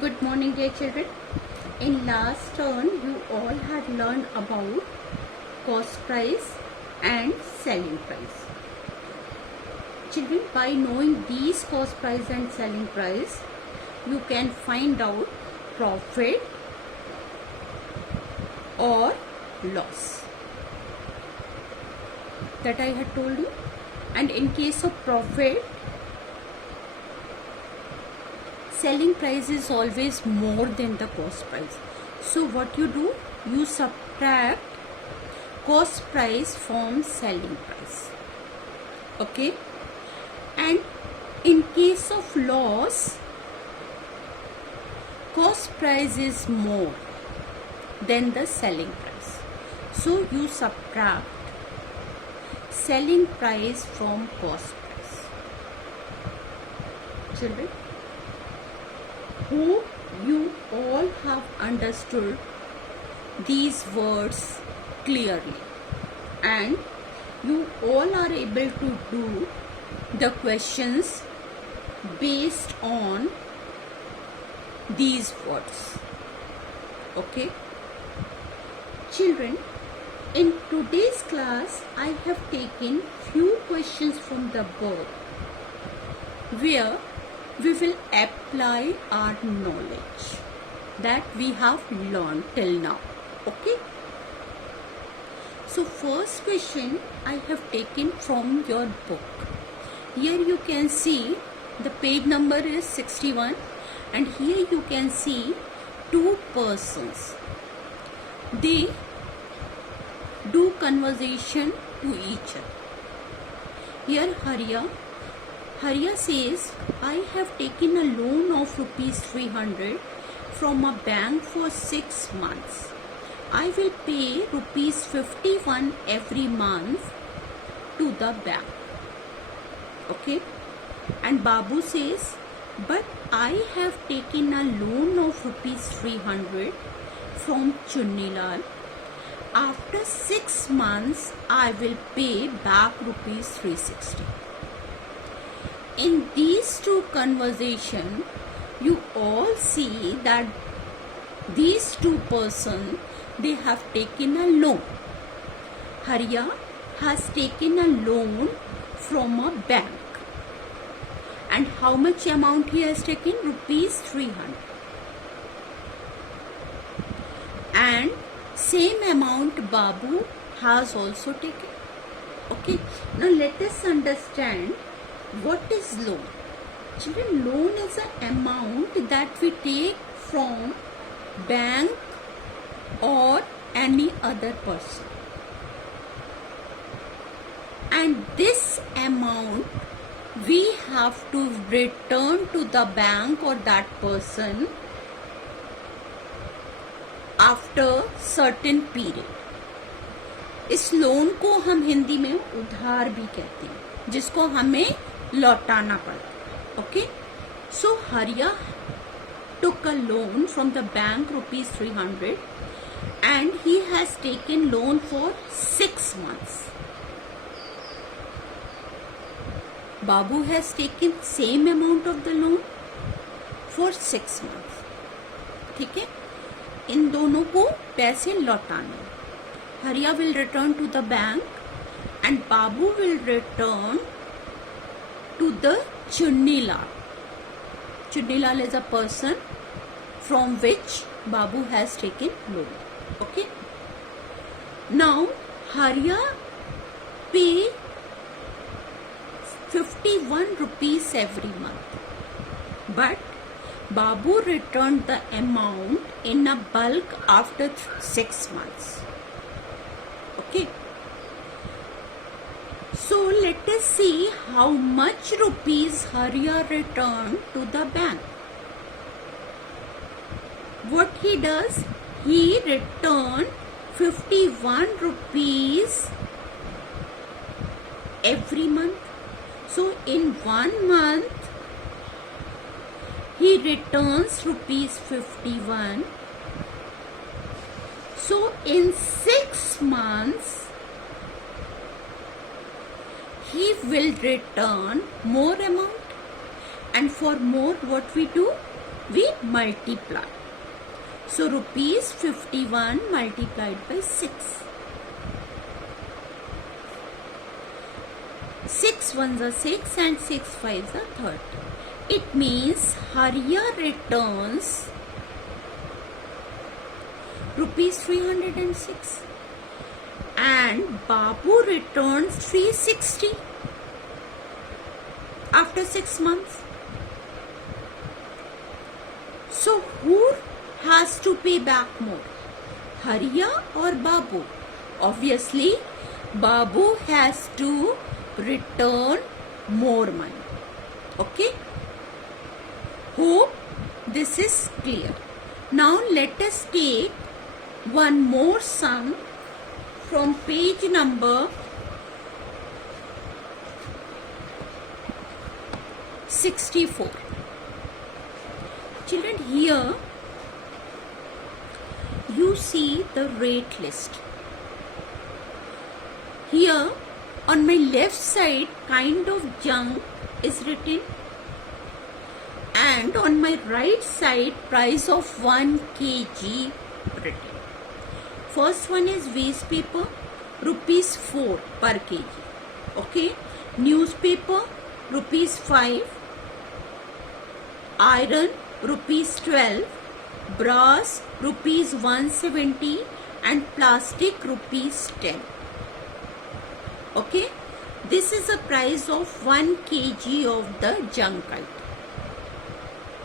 Good morning, dear children. In last turn, you all had learned about cost price and selling price. Children, by knowing these cost price and selling price, you can find out profit or loss. That I had told you. And in case of profit, selling price is always more than the cost price. So what you do, you subtract cost price from selling price. Okay? And in case of loss, cost price is more than the selling price. So you subtract selling price from cost price. Children, hope you all have understood these words clearly and you all are able to do the questions based on these words. Okay? Children, in today's class, I have taken few questions from the book where we will apply our knowledge that we have learned till now. Okay? So first question I have taken from your book. Here you can see the page number is 61 and here you can see two persons. They do conversation to each other. Here Harya says, I have taken a loan of rupees 300 from a bank for 6 months. I will pay rupees 51 every month to the bank. Okay? And Babu says, but I have taken a loan of rupees 300 from Chunnilal. After 6 months, I will pay back rupees 360. In these two conversations, you all see that these two persons, they have taken a loan. Harya has taken a loan from a bank. And how much amount he has taken? Rupees 300. And same amount Babu has also taken. Okay. Now let us understand what is loan. Children, loan is an amount that we take from bank or any other person. And this amount we have to return to the bank or that person after certain period. इस loan को हम हिंदी में उधार भी कहते हैं, जिसको हमें लौटाना पड़ा. Okay? So Harya took a loan from the bank rupees 300 and he has taken loan for 6 months. Babu has taken same amount of the loan for 6 months. ठीक है? इन दोनों को पैसे लौटाने. Harya will return to the bank and Babu will return to the Chunnilal. Chunnilal is a person from which Babu has taken loan. Okay? Now, Harya pay 51 rupees every month. But Babu returned the amount in a bulk after 6 months. Okay? So let us see how much rupees Harya returned to the bank. What he does? He returned 51 rupees every month. So in 1 month, he returns rupees 51. So in 6 months, he will return more amount. And for more, what we do? we multiply. So rupees 51 multiplied by 6. 6 ones are 6 and 6 fives are 30. It means Hariya returns rupees 306 and Babu returns 360 after 6 months. So who has to pay back more, Hariya or Babu? Obviously Babu has to return more money. Okay, hope this is clear. Now let us take one more sum from page number 64. Children, here you see the rate list. Here on my left side kind of junk is written, and on my right side price of 1 kg written. First one is waste paper, rupees 4 per kg. Okay, newspaper rupees 5, iron rupees 12, brass rupees 170 and plastic rupees 10. Okay, this is the price of 1 kg of the junk item.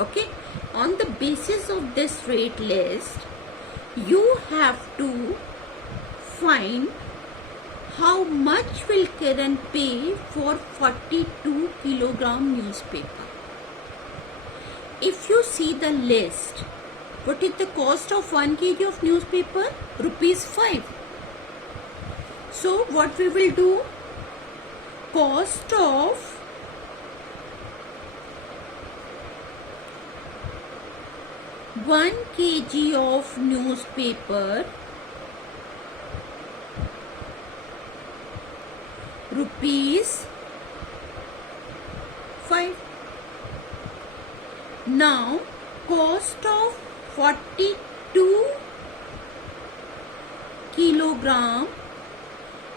Okay, on the basis of this rate list, you have to find how much will Kiran pay for 42 kilogram newspaper. If you see the list, what is the cost of 1 kg of newspaper? Rupees 5. So what we will do? Cost of 1 kg of newspaper rupees 5. Now cost of 42 kilogram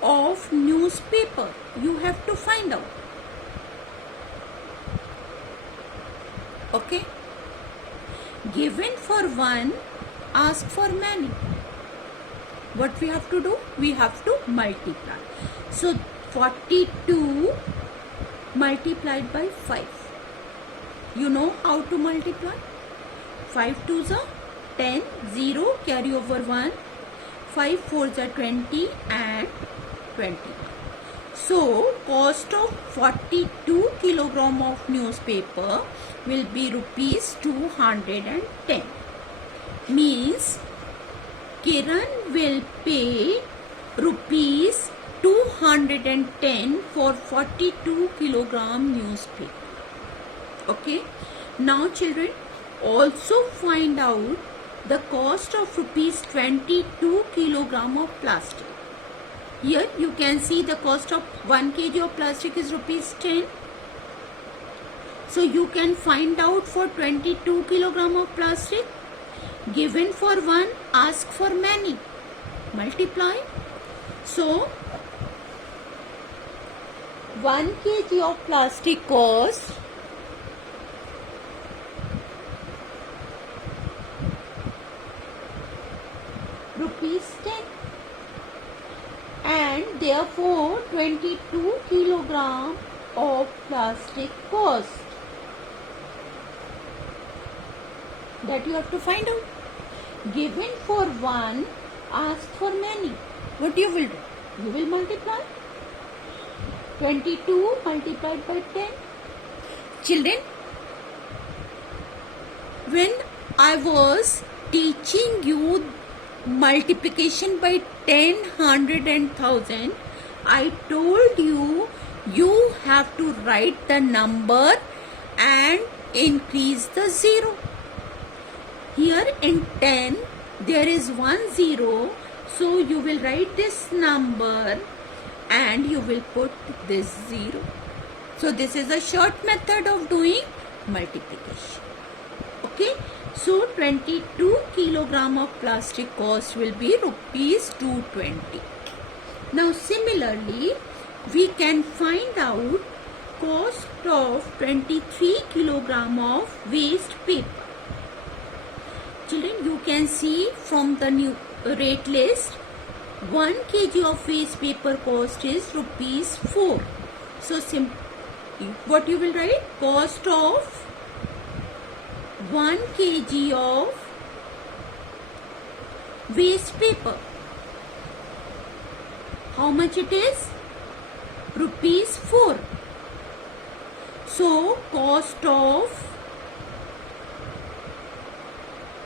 of newspaper you have to find out. Okay, given for one, ask for many. What we have to do? We have to multiply. So 42 multiplied by 5. You know how to multiply? 5 2s are 10, 0, carry over 1, 5 4s are 20 and 20. So cost of 42 kilogram of newspaper will be rupees 210. Means Kiran will pay rupees 210 for 42 kilogram newspaper. Okay. Now children, also find out the cost of rupees 22 kilogram of plastic. Here you can see the cost of 1 kg of plastic is rupees 10. So you can find out for 22 kilogram of plastic. Given for one, ask for many. Multiply. So 1 kg of plastic cost rupees 10, and therefore 22 kilogram of plastic cost. That you have to find out. Given for one, ask for many. What you will do? You will multiply. 22 multiplied by 10. Children, when I was teaching you multiplication by 10, 100 and 1000, I told you you have to write the number and increase the 0. Here in 10 there is 1 0, so you will write this number and you will put this 0. So this is a short method of doing multiplication. Okay, so 22 kilogram of plastic cost will be rupees 220. Now similarly, we can find out cost of 23 kilogram of waste paper. Children, you can see from the new rate list, 1 kg of waste paper cost is rupees 4. So what you will write? Cost of 1 kg of waste paper. How much it is? Rupees 4. So cost of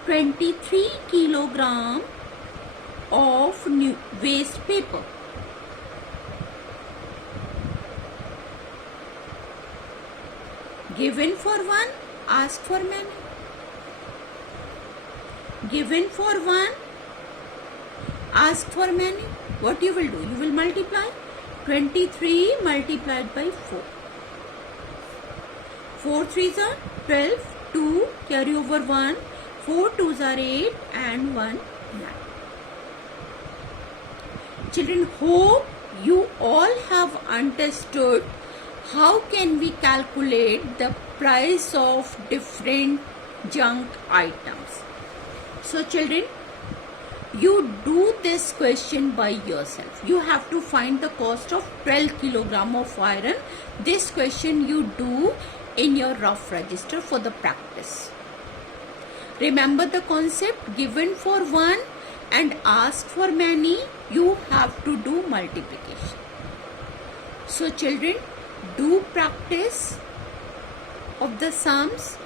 23 kilogram of waste paper. Given for one, ask for many. Given for one, ask for many. What you will do? You will multiply 23 multiplied by 4. 4 3s are 12, 2 carry over 1, 4 2s are 8 and 1 9. Children, hope you all have understood how can we calculate the price of different junk items. So children, you do this question by yourself. You have to find the cost of 12 kilogram of iron. This question you do in your rough register for the practice. Remember the concept, given for one and ask for many, you have to do multiplication. So children, do practice of the sums,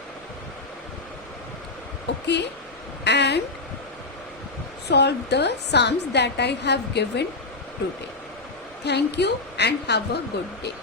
okay, and solve the sums that I have given today. Thank you and have a good day.